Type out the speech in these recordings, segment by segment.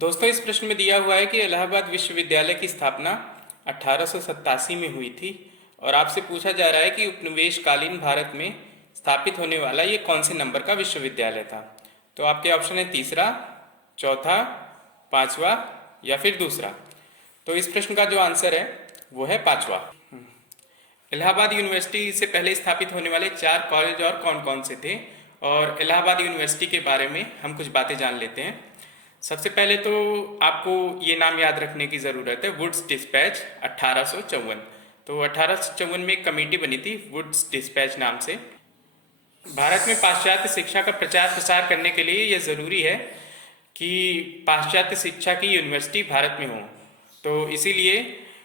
दोस्तों, इस प्रश्न में दिया हुआ है कि इलाहाबाद विश्वविद्यालय की स्थापना 1887 में हुई थी और आपसे पूछा जा रहा है कि उपनिवेशकालीन भारत में स्थापित होने वाला ये कौन से नंबर का विश्वविद्यालय था। तो आपके ऑप्शन है तीसरा, चौथा, पांचवा या फिर दूसरा। तो इस प्रश्न का जो आंसर है वो है पांचवा। इलाहाबाद यूनिवर्सिटी से पहले स्थापित होने वाले 4 कॉलेज और कौन कौन से थे, और इलाहाबाद यूनिवर्सिटी के बारे में हम कुछ बातें जान लेते हैं। सबसे पहले तो आपको ये नाम याद रखने की ज़रूरत है, वुड्स डिस्पैच 1854। तो 1854 में एक कमेटी बनी थी वुड्स डिस्पैच नाम से। भारत में पाश्चात्य शिक्षा का प्रचार प्रसार करने के लिए यह ज़रूरी है कि पाश्चात्य शिक्षा की यूनिवर्सिटी भारत में हो। तो इसीलिए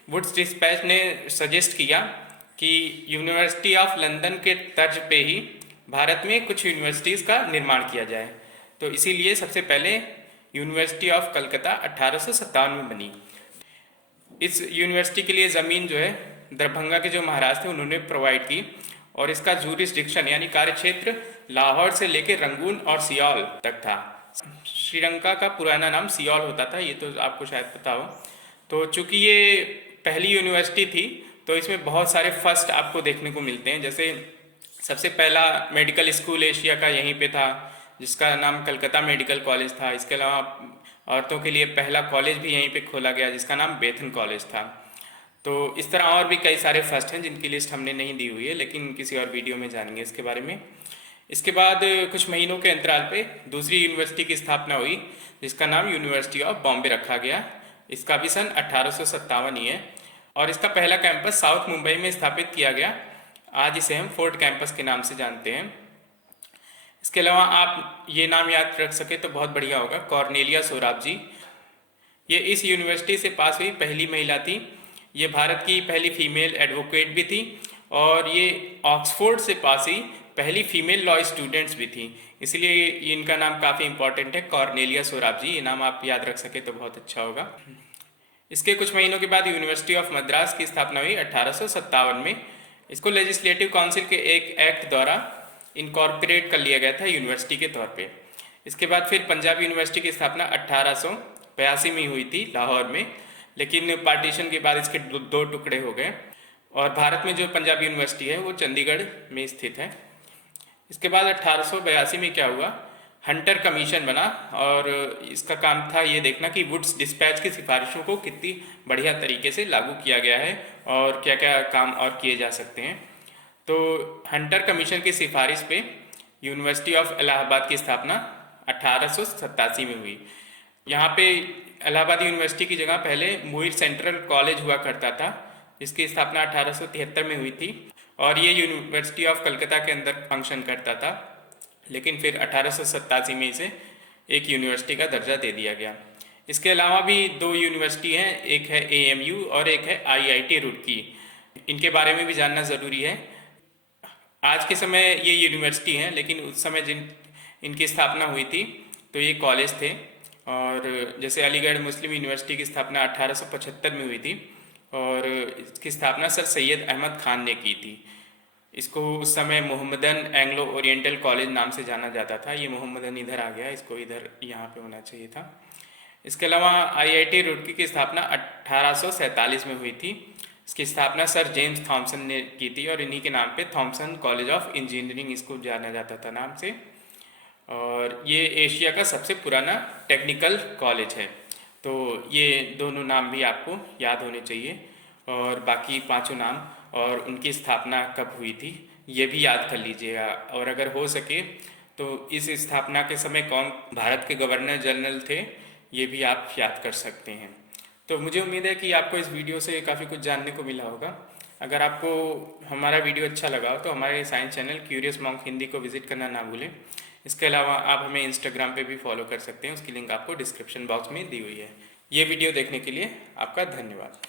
वुड्स डिस्पैच ने सजेस्ट किया कि यूनिवर्सिटी ऑफ लंदन के तर्ज पे ही भारत में कुछ यूनिवर्सिटीज़ का निर्माण किया जाए। तो इसीलिए सबसे पहले यूनिवर्सिटी ऑफ कलकत्ता 1857 में बनी। इस यूनिवर्सिटी के लिए ज़मीन जो है दरभंगा के जो महाराज थे उन्होंने प्रोवाइड की, और इसका जूरिसडिक्शन यानी कार्यक्षेत्र लाहौर से लेकर रंगून और सियोल तक था। श्रीलंका का पुराना नाम सियोल होता था, ये तो आपको शायद पता हो। तो चूंकि ये पहली यूनिवर्सिटी थी तो इसमें बहुत सारे फर्स्ट आपको देखने को मिलते हैं। जैसे सबसे पहला मेडिकल स्कूल एशिया का यहीं पे था, जिसका नाम कलकत्ता मेडिकल कॉलेज था। इसके अलावा औरतों के लिए पहला कॉलेज भी यहीं पे खोला गया जिसका नाम बेथन कॉलेज था। तो इस तरह और भी कई सारे फर्स्ट हैं जिनकी लिस्ट हमने नहीं दी हुई है, लेकिन किसी और वीडियो में जानेंगे इसके बारे में। इसके बाद कुछ महीनों के अंतराल पे दूसरी यूनिवर्सिटी की स्थापना हुई जिसका नाम यूनिवर्सिटी ऑफ बॉम्बे रखा गया। इसका भी सन 1857 ही है, और इसका पहला कैंपस साउथ मुंबई में स्थापित किया गया। आज इसे हम फोर्ट कैंपस के नाम से जानते हैं। इसके अलावा आप ये नाम याद रख सके तो बहुत बढ़िया होगा, कॉर्नेलिया सोराबजी। ये इस यूनिवर्सिटी से पास हुई पहली महिला थी। ये भारत की पहली फीमेल एडवोकेट भी थी, और ये ऑक्सफोर्ड से पास हुई पहली फीमेल लॉ स्टूडेंट्स भी थी। इसलिए इनका नाम काफ़ी इंपॉर्टेंट है, कॉर्नेलिया सोराबजी। ये नाम आप याद रख सके तो बहुत अच्छा होगा। इसके कुछ महीनों के बाद यूनिवर्सिटी ऑफ मद्रास की स्थापना हुई 1857 में। इसको लेजिस्लेटिव काउंसिल के एक एक्ट द्वारा इनकॉर्पोरेट कर लिया गया था यूनिवर्सिटी के तौर पे। इसके बाद फिर पंजाब यूनिवर्सिटी की स्थापना 1882 में हुई थी लाहौर में, लेकिन पार्टीशन के बाद इसके दो टुकड़े हो गए, और भारत में जो पंजाब यूनिवर्सिटी है वो चंडीगढ़ में स्थित है। इसके बाद 1882 में क्या हुआ, हंटर कमीशन बना, और इसका काम था ये देखना कि वुड्स डिस्पैच की सिफारिशों को कितनी बढ़िया तरीके से लागू किया गया है और क्या क्या काम और किए जा सकते हैं। तो हंटर कमीशन की सिफारिश पे यूनिवर्सिटी ऑफ इलाहाबाद की स्थापना 1887 में हुई। यहाँ पे इलाहाबाद यूनिवर्सिटी की जगह पहले मुइर सेंट्रल कॉलेज हुआ करता था, जिसकी स्थापना 1873 में हुई थी, और ये यूनिवर्सिटी ऑफ कलकत्ता के अंदर फंक्शन करता था। लेकिन फिर 1887 में इसे एक यूनिवर्सिटी का दर्जा दे दिया गया। इसके अलावा भी 2 यूनिवर्सिटी हैं, एक है AMU और एक है IIT रुड़की। इनके बारे में भी जानना ज़रूरी है। आज के समय ये यूनिवर्सिटी हैं, लेकिन उस समय जिन इनकी स्थापना हुई थी तो ये कॉलेज थे। और जैसे अलीगढ़ मुस्लिम यूनिवर्सिटी की स्थापना 1875 में हुई थी, और इसकी स्थापना सर सैयद अहमद खान ने की थी। इसको उस समय मोहम्मदन एंग्लो ओरिएंटल कॉलेज नाम से जाना जाता था। ये मोहम्मदन इधर आ गया, इसको इधर यहाँ पे होना चाहिए था। इसके अलावा IIT रुड़की की स्थापना 1847 में हुई थी। इसकी स्थापना सर जेम्स थॉमसन ने की थी, और इन्हीं के नाम पे थॉमसन कॉलेज ऑफ इंजीनियरिंग इसको जाना जाता था नाम से। और ये एशिया का सबसे पुराना टेक्निकल कॉलेज है। तो ये दोनों नाम भी आपको याद होने चाहिए, और बाकी 5 नाम और उनकी स्थापना कब हुई थी ये भी याद कर लीजिएगा। और अगर हो सके तो इस स्थापना के समय कौन भारत के गवर्नर जनरल थे ये भी आप याद कर सकते हैं। तो मुझे उम्मीद है कि आपको इस वीडियो से काफ़ी कुछ जानने को मिला होगा। अगर आपको हमारा वीडियो अच्छा लगा हो तो हमारे science channel curious monk Hindi को विजिट करना ना भूलें। इसके अलावा आप हमें इंस्टाग्राम पे भी फॉलो कर सकते हैं, उसकी लिंक आपको डिस्क्रिप्शन बॉक्स में दी हुई है। ये वीडियो देखने के लिए आपका धन्यवाद।